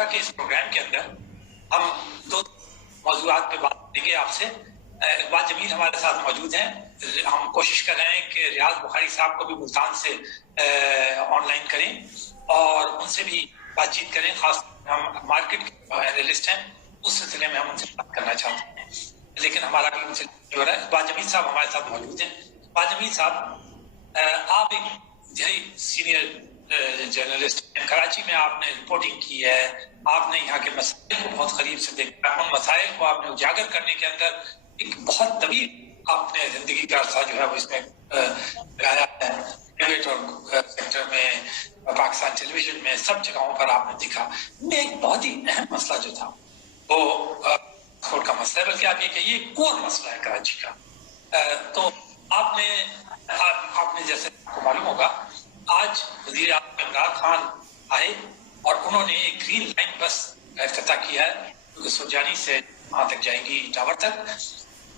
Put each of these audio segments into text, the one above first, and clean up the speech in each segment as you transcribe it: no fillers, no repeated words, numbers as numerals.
طرح کے اس پروگرام کے اندر ہم دو موضوعات پہ بات کریں گے آپ سے. اقبال جمیل ہمارے ساتھ موجود ہیں. ہم کوشش کر رہے ہیں کہ ریاض بخاری صاحب کو بھی ملتان سے آن لائن کریں اور ان سے بھی بات چیت کریں. خاص ہم مارکیٹ کے اینالسٹ ہیں, اس سلسلے میں ہم ان سے بات کرنا چاہتے ہیں, لیکن ہمارا بھی ان سے ہو رہا ہے. اقبال جمیل صاحب ہمارے ساتھ موجود ہیں. اقبال جمیل صاحب, آپ ایک انتہائی سینئر جرنلسٹ ہیں. کراچی میں آپ نے رپورٹنگ کی ہے, آپ نے یہاں کے مسائل کو بہت قریب سے دیکھا, ان مسائل کو آپ نے اجاگر کرنے کے اندر ایک بہت طویل آپ نے زندگی کا عرصہ جو ہے وہ اس میں لگایا ہے. پرائیویٹ اور سیکٹر میں, پاکستان ٹیلی ویژن میں, سب جگہوں پر آپ نے دیکھا. میں ایک بہت ہی اہم مسئلہ جو تھا وہ پاسپورٹ کا مسئلہ ہے, بلکہ آپ یہ کہیے کور مسئلہ ہے کراچی کا. تو آپ نے جیسے آپ کو معلوم ہوگا, آج وزیر اعظم عمران خان آئے اور انہوں نے ایک گرین لائن بس کا افتتاح کیا ہے جو کہ سرجانی سے وہاں تک جائے گی ٹاور تک.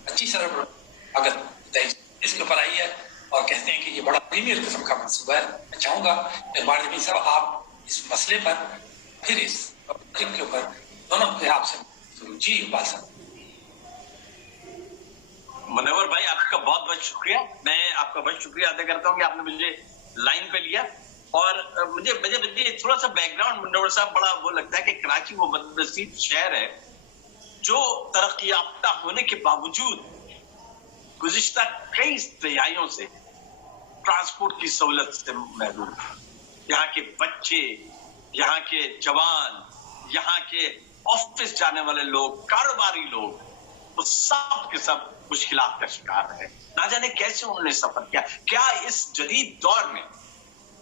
25 ارب لاگت اس کے اوپر آئی ہے اور کہتے ہیں کہ یہ بڑا پریمیئر قسم کا منصوبہ ہے. میں چاہوں گا اقبال جمیل صاحب آپ اس مسئلے پر پھر اس پروجیکٹ کے اوپر دونوں پہ آپ سے جی اقبال صاحب. منور بھائی, آپ کا بہت بہت شکریہ. میں آپ کا بہت شکریہ ادا کرتا ہوں کہ آپ نے مجھے لائن پہ لیا. اور مجھے تھوڑا سا بیک گراؤنڈ منور صاحب بڑا وہ لگتا ہے کہ کراچی وہ بدنصیب شہر ہے جو ترقی یافتہ ہونے کے باوجود گزشتہ کئی دہائیوں سے ٹرانسپورٹ کی سہولت سے محروم ہے. یہاں کے بچے, یہاں کے جوان, یہاں کے آفس جانے والے لوگ, کاروباری لوگ, وہ سب کے سب مشکلات کا شکار ہے. نہ جانے کیسے انہوں نے سفر کیا. کیا اس جدید دور میں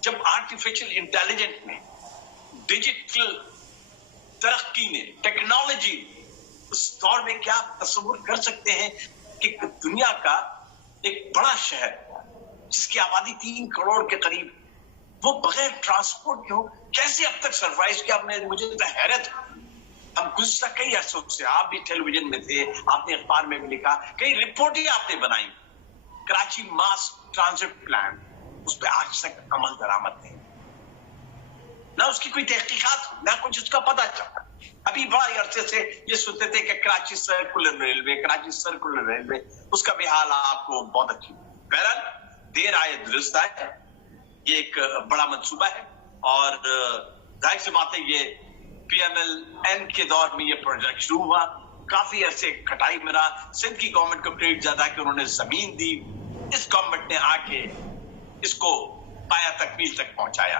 جب آرٹیفیشل انٹیلیجنس نے, ڈیجیٹل ترقی نے, ٹیکنالوجی, اس دور میں کیا تصور کر سکتے ہیں کہ دنیا کا ایک بڑا شہر جس کی آبادی 3 کروڑ کے قریب, وہ بغیر ٹرانسپورٹ کے ہو, کیسے اب تک سروائیو کیا. مجھے تو حیرت. ہم گزشتہ کئی عرصوں سے, آپ بھی ٹیلی ویژن میں تھے, آپ نے اخبار میں بھی لکھا, کئی رپورٹیں آپ نے بنائی. کراچی ماس ٹرانزٹ پلان, اس پہ آج تک عمل درآمد نہیں, نہ اس کی کوئی تحقیقات, نہ کچھ اس کا پتہ چلتا. ابھی بڑے عرصے سے یہ سنتے تھے کہ Karachi circular railway, Karachi circular railway, اس کا بھی حال آپ کو بہت اچھی. بہرحال دیر آئے درست آئے, یہ ایک بڑا منصوبہ ہے اور ظاہر سی بات ہے یہ پی ایم ایل این کے دور میں یہ پروجیکٹ شروع ہوا. کافی عرصے کھٹائی میں رہا. سندھ کی گورنمنٹ کو کریڈٹ زیادہ کہ انہوں نے زمین دی, اس گورنمنٹ نے آ کے اس کو پایا تکمیل تک پہنچایا.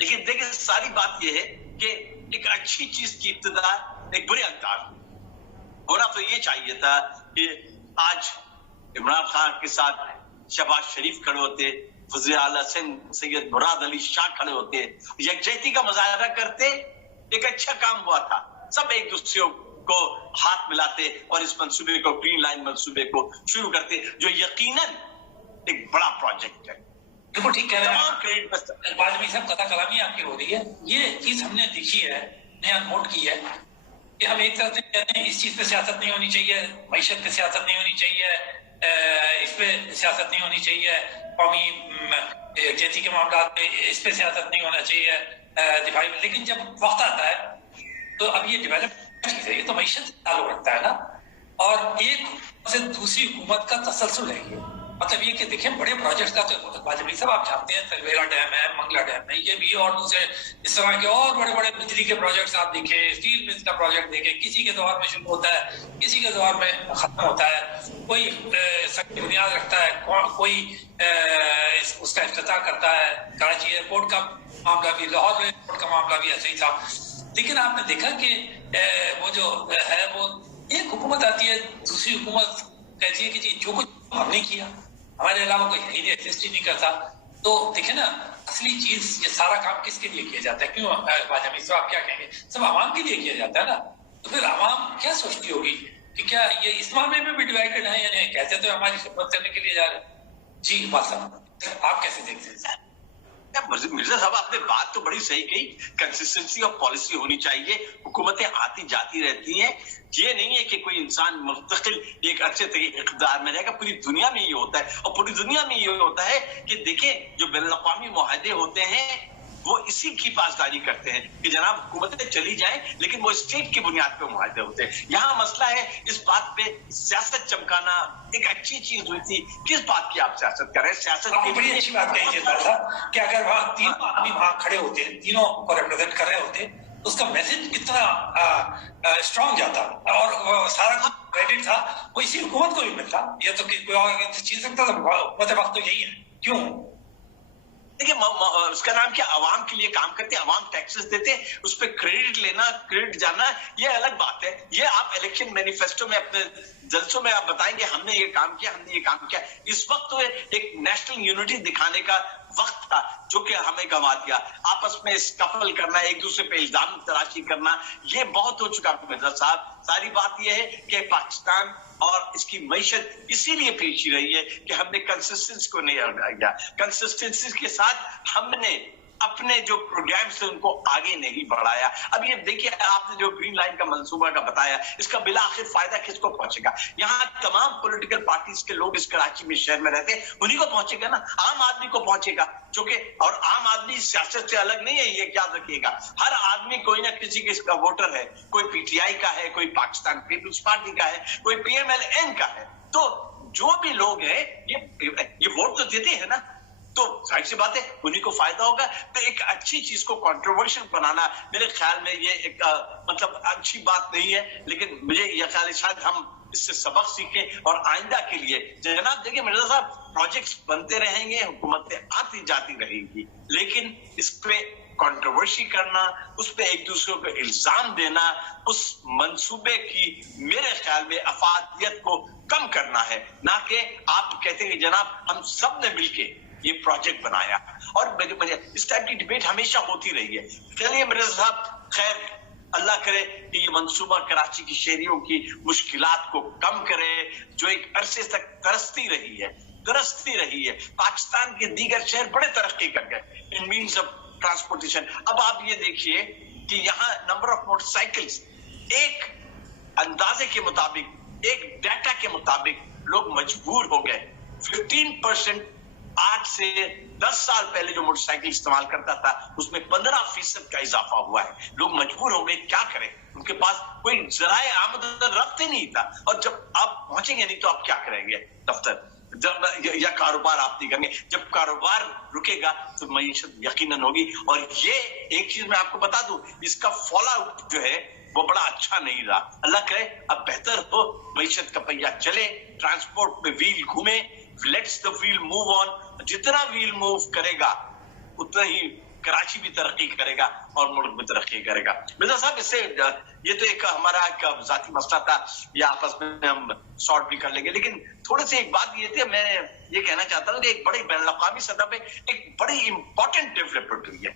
لیکن دیکھیں ساری بات یہ ہے کہ ایک اچھی چیز کی ابتدا ایک برے انداز ہونا تو یہ چاہیے تھا کہ آج عمران خان کے ساتھ شہباز شریف کھڑے ہوتے, وزیر اعلیٰ سندھ سید مراد علی شاہ کھڑے ہوتے, یکجہتی کا مظاہرہ کرتے. ایک اچھا کام ہوا تھا, سب ایک دوسرے کو ہاتھ ملاتے اور اس منصوبے کو, گرین لائن منصوبے کو شروع کرتے, جو یقیناً ایک بڑا پروجیکٹ ہے. بالکل ٹھیک کہہ رہے ہیں اقبال جمیل صاحب, قطع کلامی آپ کی ہو رہی ہے. یہ چیز ہم نے دیکھی ہے, نیا نوٹ کی ہے کہ ہم ایک طرف سے کہتے ہیں اس چیز پہ سیاست نہیں ہونی چاہیے, معیشت پہ سیاست نہیں ہونی چاہیے, اس پہ سیاست نہیں ہونی چاہیے, قومی یکجہتی کے معاملات پہ اس پہ سیاست نہیں ہونا چاہیے, دفاعی. لیکن جب وقت آتا ہے تو اب یہ ڈیولپمنٹ چیز ہے, یہ تو معیشت سے تعلق رکھتا ہے نا, اور ایک سے دوسری حکومت کا تسلسل ہے. یہ مطلب یہ کہ دیکھیں بڑے پروجیکٹس کا تو اقبال جمیل صاحب آپ جانتے ہیں, تلویرا ڈیم ہے, منگلا ڈیم ہے, یہ بھی, اور دوسرے اس طرح کے اور بڑے بڑے بجلی کے پروجیکٹس آپ دیکھیں, اسٹیل ملز کا پروجیکٹ دیکھیں, کسی کے دور میں شروع ہوتا ہے, کسی کے دور میں ختم ہوتا ہے, کوئی سخت بنیاد رکھتا ہے, کوئی اس کا افتتاح کرتا ہے. کراچی ایئرپورٹ کا معاملہ بھی, لاہور ایئرپورٹ کا معاملہ بھی ایسا ہی تھا. لیکن آپ نے دیکھا کہ وہ جو ہے وہ ایک حکومت آتی ہے, دوسری حکومت کہتی ہے کہ جی جو کچھ ہم نے کیا, ہمارے علاوہ کوئی ہے ایگزسٹ ہی نہیں کرتا. تو دیکھیں نا, اصلی چیز یہ سارا کام کس کے لیے کیا جاتا ہے؟ کیوں اقبال جمیل صاحب آپ کیا کہیں گے؟ سب عوام کے لیے کیا جاتا ہے نا. تو پھر عوام کیا سوچتی ہوگی کہ کیا یہ اس معاملے میں بھی ڈیوائیڈڈ ہے, یعنی کہتے تو ہماری خدمت کرنے کے لیے جا رہے ہیں. جی اقبال صاحب آپ کیسے دیکھتے ہیں؟ مرزا صاحب آپ نے بات تو بڑی صحیح کہی, کنسسٹنسی آف پالیسی ہونی چاہیے. حکومتیں آتی جاتی رہتی ہیں, یہ نہیں ہے کہ کوئی انسان مستقل ایک اچھے طریقے اقتدار میں رہے گا. پوری دنیا میں یہ ہوتا ہے, اور پوری دنیا میں یہ ہوتا ہے کہ دیکھیں جو بین الاقوامی معاہدے ہوتے ہیں وہ اسی کی پاسداری کرتے ہیں کہ جناب حکومتیں چلی جائیں لیکن وہ اسٹیٹ کی بنیاد پہ معاہدے ہوتے ہیں. یہاں مسئلہ ہے اس بات پہ سیاست چمکانا ایک اچھی چیز ہوئی تھی. کس بات کی آپ سیاست کر رہے ہیں؟ سیاست کی بڑی اچھی بات کہی جیتا تھا کہ اگر وہاں تینوں آدمی وہاں کھڑے ہوتے ہیں، تینوں کو ریپرزینٹ کر رہے ہوتے، اس کا میسج کتنا اسٹرانگ جاتا اور سارا کریڈٹ تھا وہ اسی حکومت کو بھی ملتا. یہ تو کوئی اور چیز سکتا تھا، حکومت وقت تو یہی ہے. کیوں؟ دیکھیے اس کا نام کیا، عوام کے لیے کام کرتے، عوام ٹیکسز دیتے، اس پہ کریڈٹ لینا کریڈٹ جانا یہ الگ بات ہے. یہ آپ الیکشن مینیفیسٹو میں اپنے جلسوں میں آپ بتائیں گے ہم نے یہ کام کیا، ہم نے یہ کام کیا. اس وقت تو ایک نیشنل یونٹی دکھانے کا وقت تھا جو کہ ہمیں گنوا دیا. آپس میں اسکفل کرنا، ایک دوسرے پہ الزام تراشی کرنا، یہ بہت ہو چکا مرزا صاحب. ساری بات یہ ہے کہ پاکستان اور اس کی معیشت اسی لیے پیچھے رہی ہے کہ ہم نے کنسسٹنسی کو نہیں اپنایا. کنسسٹنسی کے ساتھ ہم نے اپنے جو پروگرامز تھے ان کو آگے نہیں بڑھایا. اب یہ دیکھیے آپ نے جو گرین لائن کا منصوبہ کا بتایا، اس کا بالآخر فائدہ کس کو پہنچے گا؟ یہاں تمام پولیٹیکل پارٹیز کے لوگ اس کراچی میں شہر میں رہتے ہیں، انہیں کو پہنچے گا نا، عام آدمی کو پہنچے گا. چونکہ اور عام آدمی سیاست سے الگ نہیں ہے، یہ یاد رکھیے گا. ہر آدمی کوئی نہ کسی کا ووٹر ہے، کوئی پی ٹی آئی کا ہے، کوئی پاکستان پیپلز پارٹی کا ہے، کوئی پی ایم ایل این کا ہے. تو جو بھی لوگ ہیں یہ ووٹ تو دیتے ہیں نا، تو ظاہر سی بات ہے انہیں کو فائدہ ہوگا. تو ایک اچھی چیز کو کنٹروورشل بنانا میرے خیال میں یہ ایک مطلب اچھی بات نہیں ہے. لیکن مجھے یہ خیال ہے شاید ہم اس سے سبق سیکھیں اور آئندہ کے لیے جناب دیکھیں مرزا صاحب پروجیکٹس بنتے رہیں گے، حکومتیں آتی جاتی رہیں گی، لیکن اس پہ کنٹروورسی کرنا، اس پہ ایک دوسرے کو الزام دینا، اس منصوبے کی میرے خیال میں افادیت کو کم کرنا ہے. نہ کہ آپ کہتے ہیں کہ جناب ہم سب نے مل کے یہ پروجیکٹ بنایا. اور اس ٹائپ کی ڈیبیٹ ہمیشہ ہوتی رہی ہے. چلیے مرزا صاحب خیر اللہ کرے کہ یہ منصوبہ کراچی کی شہریوں کی مشکلات کو کم کرے جو ایک عرصے تک ترستی رہی ہے. پاکستان کے دیگر شہر بڑے ترقی کر گئے ان مینز آف ٹرانسپورٹیشن. اب آپ یہ دیکھیے کہ یہاں نمبر آف موٹر سائیکلز ایک اندازے کے مطابق، ایک ڈیٹا کے مطابق لوگ مجبور ہو گئے. 15% آج سے 10 سال پہلے جو موٹر سائیکل استعمال کرتا تھا اس میں 15% کا اضافہ ہوا ہے. لوگ مجبور ہو گئے، کیا کریں، ان کے پاس کوئی ذرائع آمد رفت ہی نہیں تھا. اور جب آپ پہنچیں گے نہیں تو آپ کیا کریں گے دفتر، یا کاروبار آپ نہیں کریں گے. جب کاروبار رکے گا تو معیشت یقیناً ہوگی. اور یہ ایک چیز میں آپ کو بتا دوں، اس کا فال آؤٹ جو ہے وہ بڑا اچھا نہیں رہا. اللہ کرے اب بہتر ہو، معیشت کا پہیہ چلے، ٹرانسپورٹ میں ویل گھومے. Let's the wheel move on. جتنا ویل موو کرے گا اتنا ہی کراچی بھی ترقی کرے گا اور ملک بھی ترقی کرے گا. مرزا صاحب اس سے یہ تو ایک ہمارا ایک ذاتی مسئلہ تھا، یہ آپس میں ہم سارٹ بھی کر لیں گے. لیکن تھوڑے سے ایک بات یہ تھی، میں یہ کہنا چاہتا ہوں کہ ایک بڑی بین الاقوامی سطح پہ ایک بڑی امپورٹنٹ ڈیولپمنٹ ہوئی ہے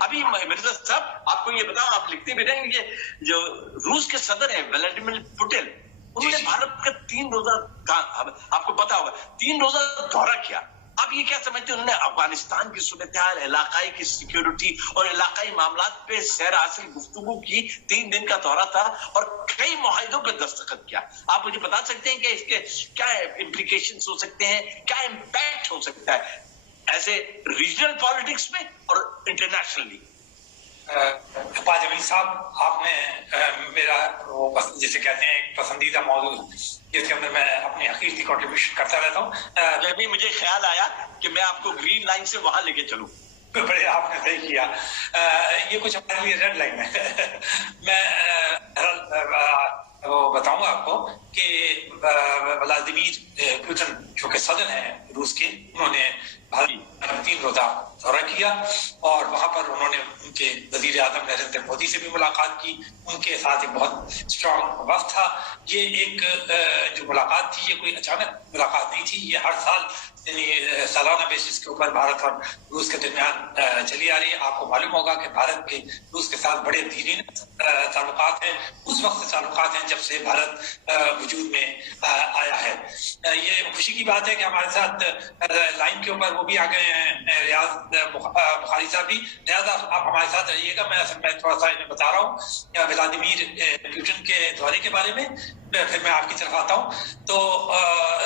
ابھی. مرزا صاحب آپ کو یہ بتاؤں، آپ لکھتے بھی رہیں گے، جو روس کے صدر ہیں ولادیمیر پوٹن، انہوں نے بھارت کا 3 روزہ آپ کو پتا ہوگا 3 روزہ دورہ کیا. اب یہ کیا سمجھتے ہیں، انہوں نے افغانستان کی صورتحال، علاقائی کی سیکیورٹی اور علاقائی معاملات پہ سیر حاصل گفتگو کی. 3 دن کا دورہ تھا اور کئی معاہدوں پہ دستخط کیا. آپ مجھے بتا سکتے ہیں کہ اس کے کیا امپلیکیشنز ہو سکتے ہیں، کیا امپیکٹ ہو سکتا ہے ایز اے ریجنل پالیٹکس میں اور انٹرنیشنلی؟ اقبال جمیل صاحب، آپ نے میرا جسے کہتے ہیں ایک پسندیدہ موضوع جس کے اندر میں اپنی حقیقی کنٹریبیوشن کرتا رہتا ہوں. جبھی مجھے خیال آیا کہ میں آپ کو گرین لائن سے وہاں لے کے چلوں. بڑے آپ نے صحیح کیا. یہ کچھ ہمارے لیے ریڈ لائن ہے. میں وہ بتاؤں گا آپ کو کہ ولادیمیر پوٹن جو کہ صدر ہیں روس کے، انہوں نے 3 روزہ دورہ کیا اور وہاں پر انہوں نے ان کے وزیر اعظم نریندر مودی سے بھی ملاقات کی. ان کے ساتھ ایک بہت اسٹرانگ وفد تھا. یہ ایک جو ملاقات تھی یہ کوئی اچانک ملاقات نہیں تھی، یہ ہر سال یعنی سالانہ بیسس کے اوپر بھارت اور روس کے درمیان چلی آ رہی ہے. آپ کو معلوم ہوگا کہ بھارت کے روس کے ساتھ بڑے دیرین تعلقات ہیں. اس وقت سے تعلقات ہیں جب سے بھارت وجود میں آیا ہے. یہ خوشی کی بات ہے کہ ہمارے ساتھ لائن کے اوپر وہ بھی آ گئے ہیں، ریاض بخاری صاحب بھی. لہٰذا آپ ہمارے ساتھ رہیے گا. میں تھوڑا سا انہیں بتا رہا ہوں ولادیمیر پوٹن کے دورے کے بارے میں، پھر میں آپ کی طرف آتا ہوں. تو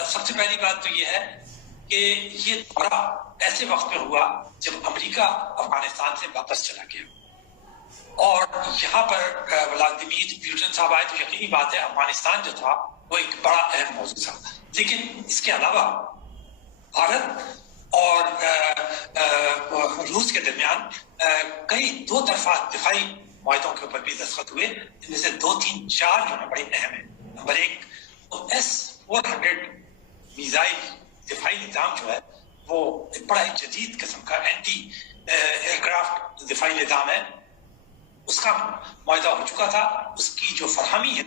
سب سے پہلی بات تو یہ ہے کہ یہ دورہ ایسے وقت میں ہوا جب امریکہ افغانستان سے واپس چلا گیا اور یہاں پر ولادیمیر پیوٹن صاحب آئے، تو یقینی بات ہے افغانستان جو تھا وہ ایک بڑا اہم موضوع تھا. لیکن اس کے علاوہ بھارت اور روس کے درمیان کئی دو طرفہ دفاعی معاہدوں کے اوپر بھی دستخط ہوئے، جن میں سے 2 3 4 جو ہیں بڑے اہم ہیں. نمبر 1 تو S-400 میزائل دفاعی نظام جو ہے وہ ایک بڑا ہی جدید قسم کا اینٹی ایئر کرافٹ دفاعی نظام ہے. اس کا معاہدہ ہو چکا تھا، اس کی جو فراہمی ہے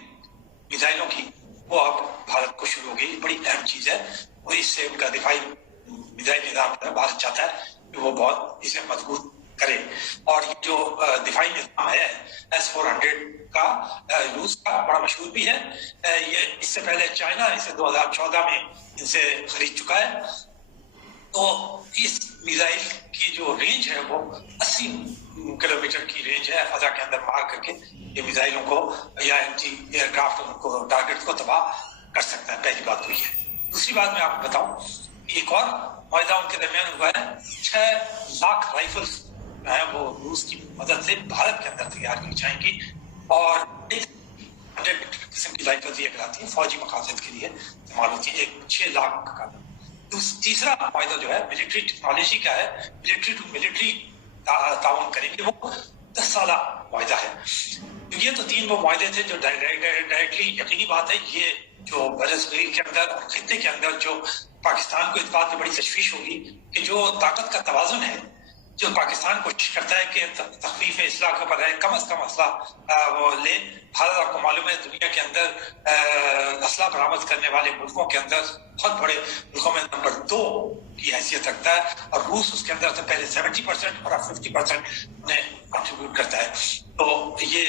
میزائلوں کی وہ اب بھارت کو شروع ہو گئی. بڑی اہم چیز ہے، اور اس سے ان کا دفاعی میزائل نظام بھارت چاہتا ہے کہ وہ بہت اسے مضبوط کرے. اور یہ جو دفاعی نظام ہے S-400 کا روس کا بڑا مشہور بھی ہے. یہ اس سے پہلے چائنا اسے 2014 میں ان سے خرید چکا ہے. تو اس میزائل کی جو رینج ہے وہ 80 کلومیٹر کی رینج ہے. فضا کے اندر مار کر کے یہ میزائلوں کو یا اینٹی ایئر کرافٹ کو ٹارگیٹ کو تباہ کر سکتا ہے. پہلی بات تو یہ ہے. دوسری بات میں آپ کو بتاؤں، ایک اور معاہدہ ان کے درمیان ہوا ہے. 6 لاکھ رائفلز جو ہیں وہ روس کی مدد سے بھارت کے اندر تیار کی جائیں گی، اور 100 قسم کی رائفلز یہ کراتی ہیں فوجی مقاصد کے لیے استعمال ہوتی ہے. ایک 6 لاکھ کا. تیسرا معاہدہ جو ہے ملٹری ٹیکنالوجی کا ہے، ملٹری ٹو ملٹری تعاون کریں گے، وہ 10 سالہ معاہدہ ہے. یہ تو 3 وہ معاہدے تھے جو ڈائریکٹلی یقینی بات ہے یہ جو برصغیر کے اندر اور خطے کے اندر جو پاکستان کو اس بات میں بڑی تشویش ہوگی کہ جو طاقت کا توازن ہے جو پاکستان کوشش کرتا ہے کہ تخفیف اصلاح کے اوپر ہے، کم از کم اسلحہ وہ لے. بھارت آپ کو معلوم ہے دنیا کے اندر اسلحہ برآمد کرنے والے ملکوں کے اندر بہت بڑے ملکوں میں نمبر 2 کی حیثیت رکھتا ہے، اور روس اس کے اندر سے پہلے 70% اور اب 50% نے کنٹریبیوٹ کرتا ہے. تو یہ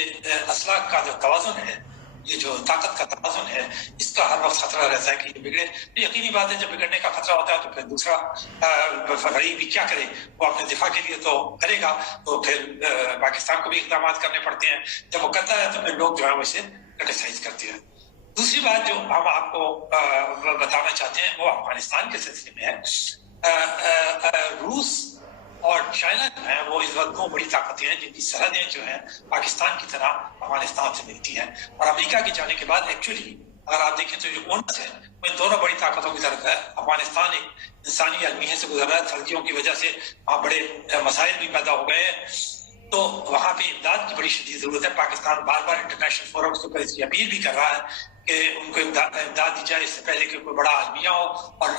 اسلحہ کا جو توازن ہے، یہ جو طاقت کا توازن ہے، اس کا ہر وقت خطرہ رہتا ہے کہ یہ بگڑے. یقینی بات ہے جب بگڑنے کا خطرہ ہوتا ہے تو پھر دوسرا فریق بھی کیا کرے، وہ اپنے دفاع کے لیے تو کرے گا، تو پھر پاکستان کو بھی اقدامات کرنے پڑتے ہیں. جب وہ کرتا ہے تو پھر لوگ جو ہے وہ اسے کرٹیسائز کرتے ہیں. دوسری بات جو ہم آپ کو بتانا چاہتے ہیں وہ افغانستان کے سلسلے میں ہے. روس اور چائنا جو ہیں وہ اس وقت 2 بڑی طاقتیں ہیں جن کی سرحدیں جو ہیں پاکستان کی طرح افغانستان سے ملتی ہیں. اور امریکہ کے جانے کے بعد ایکچولی اگر آپ دیکھیں تو جو اونس ہے وہ ان دونوں بڑی طاقتوں کی طرف ہے. افغانستان ایک انسانی المیہ سے گزر رہا ہے، سردیوں کی وجہ سے وہاں بڑے مسائل بھی پیدا ہو گئے ہیں، تو وہاں پہ امداد کی بڑی شدید ضرورت ہے. پاکستان بار بار انٹرنیشنل فورمز کے اوپر اس کی اپیل بھی کر رہا ہے کہ ان کو امداد دی جائے اس سے پہلے کہ کوئی بڑا المیہ ہو، اور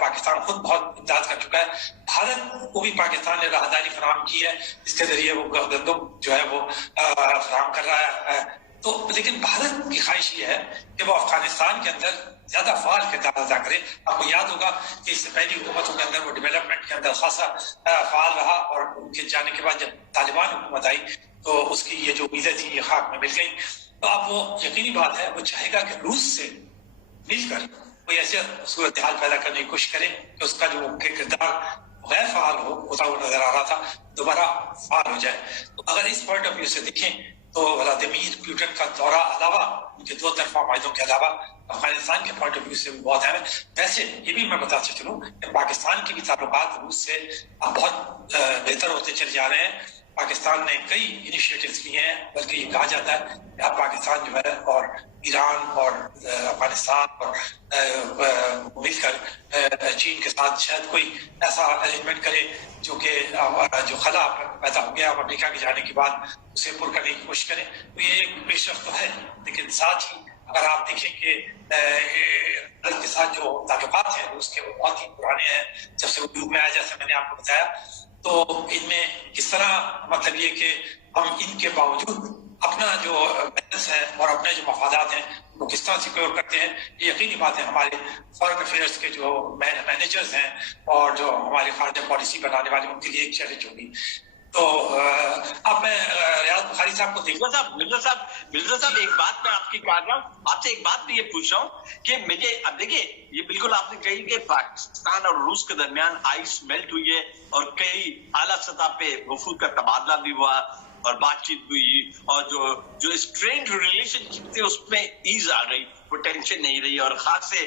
پاکستان خود بہت امداد کر چکا ہے. بھارت کو بھی پاکستان نے راہداری فراہم کی ہے، اس کے ذریعے وہ گندم جو ہے وہ فراہم کر رہا ہے. تو لیکن بھارت کی خواہش یہ ہے کہ وہ افغانستان کے اندر زیادہ فعال کردار ادا کرے. آپ کو یاد ہوگا کہ اس سے پہلی حکومتوں کے اندر وہ ڈیولپمنٹ کے اندر خاصا فعال رہا، اور ان کے جانے کے بعد جب طالبان حکومت آئی تو اس کی یہ جو امیدیں تھیں یہ خاک میں مل گئی. تو اب وہ یقینی بات ہے وہ چاہے گا کہ روس سے مل کر کوئی ایسے صورتحال پیدا کرنے کی کوشش کرے کہ اس کا جو کردار غیر فعال ہوتا ہوا نظر آ رہا تھا دوبارہ فعال ہو جائے. تو اگر اس پوائنٹ آف ویو سے دیکھیں تو ولادیمیر پیوٹن کا دورہ علاوہ ان کے 2 طرفہ معاہدوں کے علاوہ افغانستان کے پوائنٹ آف ویو سے بھی بہت اہم ہے. ویسے یہ بھی میں بتاتا چلوں کہ پاکستان کے بھی تعلقات روس سے اب بہت بہتر ہوتے چلے جا رہے ہیں. پاکستان نے کئی انیشیٹوز لیے ہیں، بلکہ یہ کہا جاتا ہے کہ اب پاکستان جو ہے اور ایران اور افغانستان اور مل کر چین کے ساتھ شاید کوئی ایسا ارینجمنٹ کرے جو کہ جو خلا پیدا ہو گیا امریکہ کے جانے کے بعد اسے پر کرنے کی کوشش کریں. تو یہ ایک پیش رفت تو ہے، لیکن ساتھ ہی اگر آپ دیکھیں کہ بھارت کے ساتھ جو تعلقات ہیں اس کے وہ بہت ہی پرانے ہیں جب سے وجود میں آیا، جیسے میں نے آپ کو بتایا. تو ان میں کس طرح مطلب یہ کہ ہم ان کے باوجود اپنا جو بیلنس ہے اور اپنے جو مفادات ہیں وہ کس طرح سیکیور کرتے ہیں. یہ یقینی بات ہے ہمارے فارن افیئرس کے جو مینیجرز ہیں اور جو ہماری خارجہ پالیسی بنانے والے ان کے لیے ایک چیلنج ہوگی. تو اب میں ریاض بخاری صاحب کو مرزا صاحب ایک بات میں آپ کی کہہ رہا ہوں، آپ سے ایک بات میں یہ پوچھ رہا ہوں کہ مجھے اب دیکھیے یہ بالکل آپ نے کہی کہ پاکستان اور روس کے درمیان آئس میلٹ ہوئی ہے اور کئی اعلیٰ سطح پہ وفود کا تبادلہ بھی ہوا اور بات چیت ہوئی، اور جو اسٹرینڈ ریلیشن شپ تھی اس میں ایز آ گئی، وہ ٹینشن نہیں رہی، اور خاص سے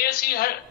ASE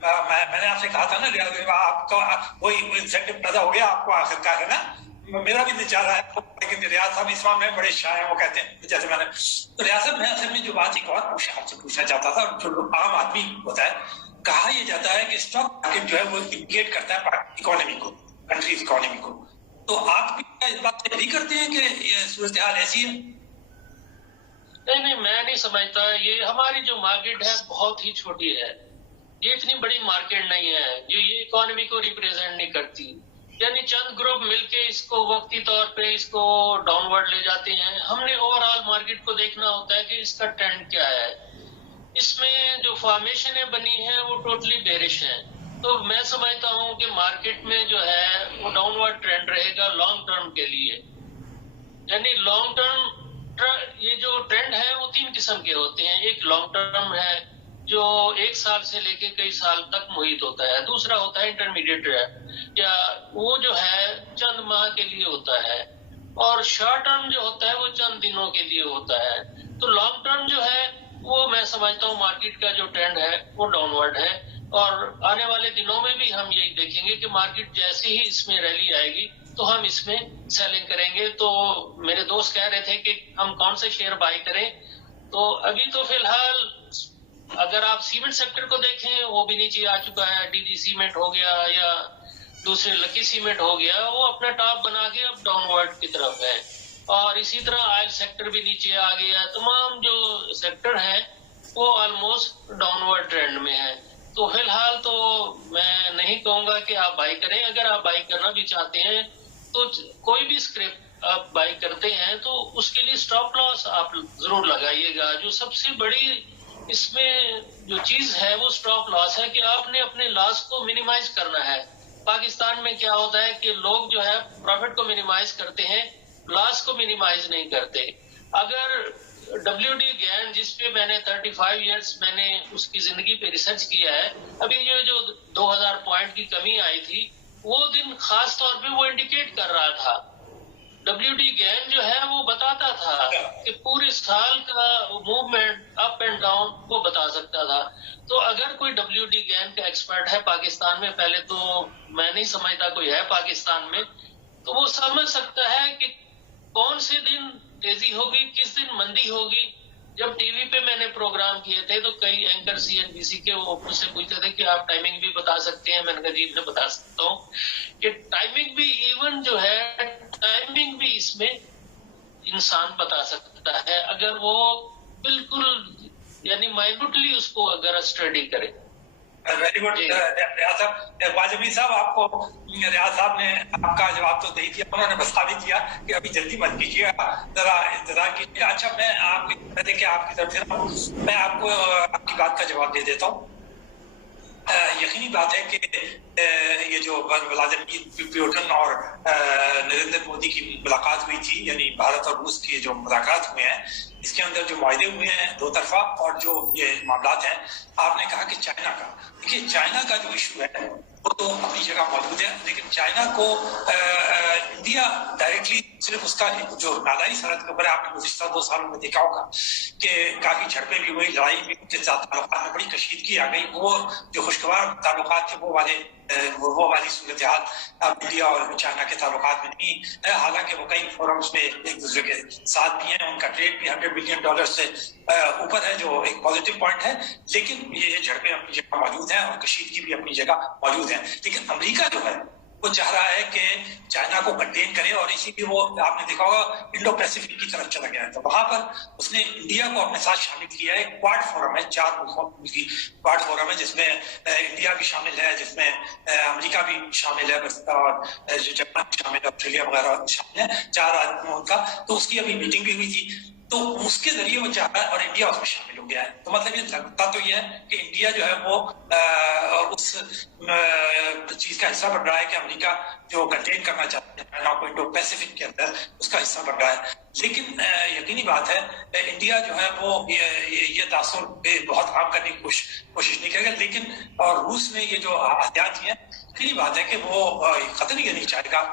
میں نے آپ سے کہا تھا نا آپ کا وہی انسینٹو پیدا ہو گیا آپ کو آخرکار، ہے نا. میرا بھی دل چاہ رہا ہے، لیکن ریاض صاحب اس معاملے میں بڑے شائع ہیں، وہ کہتے ہیں جیسے میں نے تو ریاض صاحب میں اصل میں جو بات ایک اور آپ سے پوچھنا چاہتا تھا، جو عام آدمی ہوتا ہے، کہا یہ جاتا ہے کہ اسٹاک مارکیٹ جو ہے وہ انڈیکیٹ کرتا ہے اکانومی کو، کنٹریز اکانومی کو. تو آپ بھی اس بات سے اگری کرتے ہیں کہ یہ صورتحال ایسی ہے؟ نہیں، میں نہیں سمجھتا. یہ ہماری جو مارکیٹ ہے بہت ہی چھوٹی ہے، یہ اتنی بڑی مارکیٹ نہیں ہے جو یہ اکانومی کو ریپریزنٹ نہیں کرتی. یعنی چند گروپ مل کے اس کو وقتی طور پہ اس کو ڈاؤن ورڈ لے جاتے ہیں. ہم نے اوور آل مارکیٹ کو دیکھنا ہوتا ہے کہ اس کا ٹرینڈ کیا ہے. اس میں جو فارمیشنیں بنی ہیں وہ ٹوٹلی بیرش ہیں. تو میں سمجھتا ہوں کہ مارکیٹ میں جو ہے وہ ڈاؤن ورڈ ٹرینڈ رہے گا لانگ ٹرم کے لیے. یعنی لانگ ٹرم یہ جو ٹرینڈ ہے وہ 3 قسم کے ہوتے ہیں. ایک لانگ ٹرم ہے جو 1 سال سے لے کے کئی سال تک محیط ہوتا ہے. دوسرا ہوتا ہے انٹرمیڈیٹ یا وہ جو ہے چند ماہ کے لیے ہوتا ہے. اور شارٹ ٹرم جو ہوتا ہے وہ چند دنوں کے لیے ہوتا ہے. تو لانگ ٹرم جو ہے وہ میں سمجھتا ہوں مارکیٹ کا جو ٹرینڈ ہے وہ ڈاؤن ورڈ ہے. اور آنے والے دنوں میں بھی ہم یہی دیکھیں گے کہ مارکیٹ جیسے ہی اس میں ریلی آئے گی تو ہم اس میں سیلنگ کریں گے. تو میرے دوست کہہ رہے تھے کہ ہم کون سے شیئر بائی کریں. تو ابھی تو فی الحال اگر آپ سیمنٹ سیکٹر کو دیکھیں وہ بھی نیچے آ چکا ہے. ڈی جی سیمنٹ ہو گیا یا دوسرے لکی سیمنٹ ہو گیا، وہ اپنا ٹاپ بنا کے اب ڈاؤن ورڈ کی طرف ہے. اور اسی طرح آئل سیکٹر بھی نیچے آ گیا. تمام جو سیکٹر ہیں وہ آلموسٹ ڈاؤن ورڈ ٹرینڈ میں ہے. تو فی الحال تو میں نہیں کہوں گا کہ آپ بائی کریں. اگر آپ بائی کرنا بھی چاہتے ہیں تو کوئی بھی اسکرپ آپ بائی کرتے ہیں تو اس کے لیے اسٹاپ لاس آپ ضرور لگائیے گا. جو سب سے بڑی اس میں جو چیز ہے وہ اسٹاپ لاس ہے کہ آپ نے اپنے لاس کو منیمائز کرنا ہے. پاکستان میں کیا ہوتا ہے کہ لوگ جو ہے پروفٹ کو منیمائز کرتے ہیں، لاس کو منیمائز نہیں کرتے. اگر WD گین جس پہ میں نے 35 ایئرس میں نے اس کی زندگی پہ ریسرچ کیا ہے، ابھی یہ جو 2000 پوائنٹ کی کمی آئی تھی وہ دن خاص طور پہ وہ انڈیکیٹ کر رہا تھا. WD گین جو ہے وہ بتاتا تھا کہ پورے سال کا موومنٹ اپ اینڈ ڈاؤن وہ بتا سکتا تھا. تو اگر کوئی WD گین کا ایکسپرٹ ہے پاکستان میں، پہلے تو میں نہیں سمجھتا کوئی ہے پاکستان میں، تو وہ سمجھ سکتا ہے کہ کون سے دن تیزی ہوگی، کس دن مندی ہوگی. جب ٹی وی پہ میں نے پروگرام کیے تھے تو کئی اینکر CNBC کے وہ مجھ سے پوچھتے تھے کہ آپ ٹائمنگ بھی بتا سکتے ہیں. میں نے کہا جی میں بتا سکتا ہوں کہ ٹائمنگ بھی ایون جو ہے ٹائمنگ بھی اس میں انسان بتا سکتا ہے اگر وہ بالکل یعنی مائنوٹلی اس کو اگر اسٹڈی کرے. Very good. ریاض صاحب، واجبی صاحب، آپ کو ریاض صاحب نے آپ کا جواب تو دے دیا، انہوں نے بتا بھی دیا کہ ابھی جلدی مت کیجیے، ذرا انتظار کیجیے. اچھا، میں آپ کی آپ کی طرف سے میں آپ کو آپ کی بات کا جواب دے دیتا ہوں. یقینی بات ہے کہ یہ جو ولادیمیر پیوٹن اور نریندر مودی کی ملاقات ہوئی تھی، یعنی بھارت اور روس کی جو مذاکرات ہوئے ہیں، اس کے اندر جو معاہدے ہوئے ہیں 2 طرفہ اور جو یہ معاملات ہیں، آپ نے کہا کہ چائنا کا، دیکھیے چائنا کا جو ایشو ہے وہ تو اپنی جگہ موجود ہے، لیکن چائنا کو انڈیا ڈائریکٹلی صرف اس کا جو ناداری سرحد کے اوپر آپ نے گزشتہ 2 سالوں میں دیکھا ہوگا کہ کافی جھڑپیں بھی ہوئی، لڑائی بھی، ان کے ساتھ تعلقات میں بڑی کشیدگی آ گئی. وہ جو خوشگوار تعلقات تھے وہ والی صورتحال اب انڈیا اور چائنا کے تعلقات میں نہیں ہے. حالانکہ وہ کئی فورمز میں ایک دوسرے کے ساتھ بھی ہیں، ان کا ٹریڈ بھی $100 بلین سے اوپر ہے، جو ایک پازیٹیو پوائنٹ ہے. لیکن یہ جھڑپیں اپنی جگہ موجود ہیں اور کشیدگی بھی اپنی جگہ موجود ہے. لیکن امریکہ جو ہے وہ چاہ رہا ہے کہ چائنا کو کنٹین کرے، اور اسی لیے وہ آپ نے دیکھا ہوگا انڈو پیسیفک کی طرف چلا گیا ہے. تو وہاں پر اس نے انڈیا کو اپنے ساتھ شامل کیا ہے. کواد فورم ہے، 4 ملکوں کی کواد فورم ہے، جس میں انڈیا بھی شامل ہے، جس میں امریکہ بھی شامل ہے، اور جو جاپان بھی شامل ہے، آسٹریلیا وغیرہ شامل ہے، 4 آدمیوں کا. تو اس کی ابھی میٹنگ بھی ہوئی تھی، تو اس کے ذریعے وہ چاہ رہا ہے اور انڈیا اس میں شامل ہو گیا ہے. تو مطلب یہ لگتا تو یہ ہے کہ انڈیا جو ہے وہ اس چیز کا حصہ بن رہا ہے کہ امریکہ جو کنٹین کرنا چاہتے ہیں چائنا کو انڈو پیسیفک کے اندر، اس کا حصہ بن رہا ہے. لیکن یقینی بات ہے انڈیا جو ہے وہ یہ تاثر بہت عام کرنے کی کوشش نہیں کرے گا. لیکن اور روس نے یہ جو احتیاط ہیں، یقینی بات ہے کہ وہ قطعی یہ نہیں چاہے گا،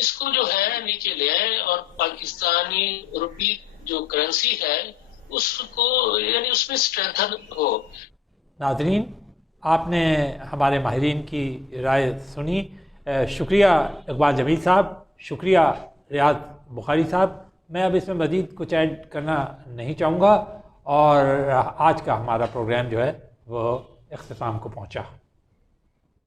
اس کو جو ہے نیچے لے آئیں اور پاکستانی روپی جو کرنسی ہے اس کو یعنی اس میں اسٹرینتھن ہو. ناظرین، آپ نے ہمارے ماہرین کی رائے سنی. شکریہ اقبال جمیل صاحب، شکریہ ریاض بخاری صاحب. میں اب اس میں مزید کچھ ایڈ کرنا نہیں چاہوں گا، اور آج کا ہمارا پروگرام جو ہے وہ اختتام کو پہنچا.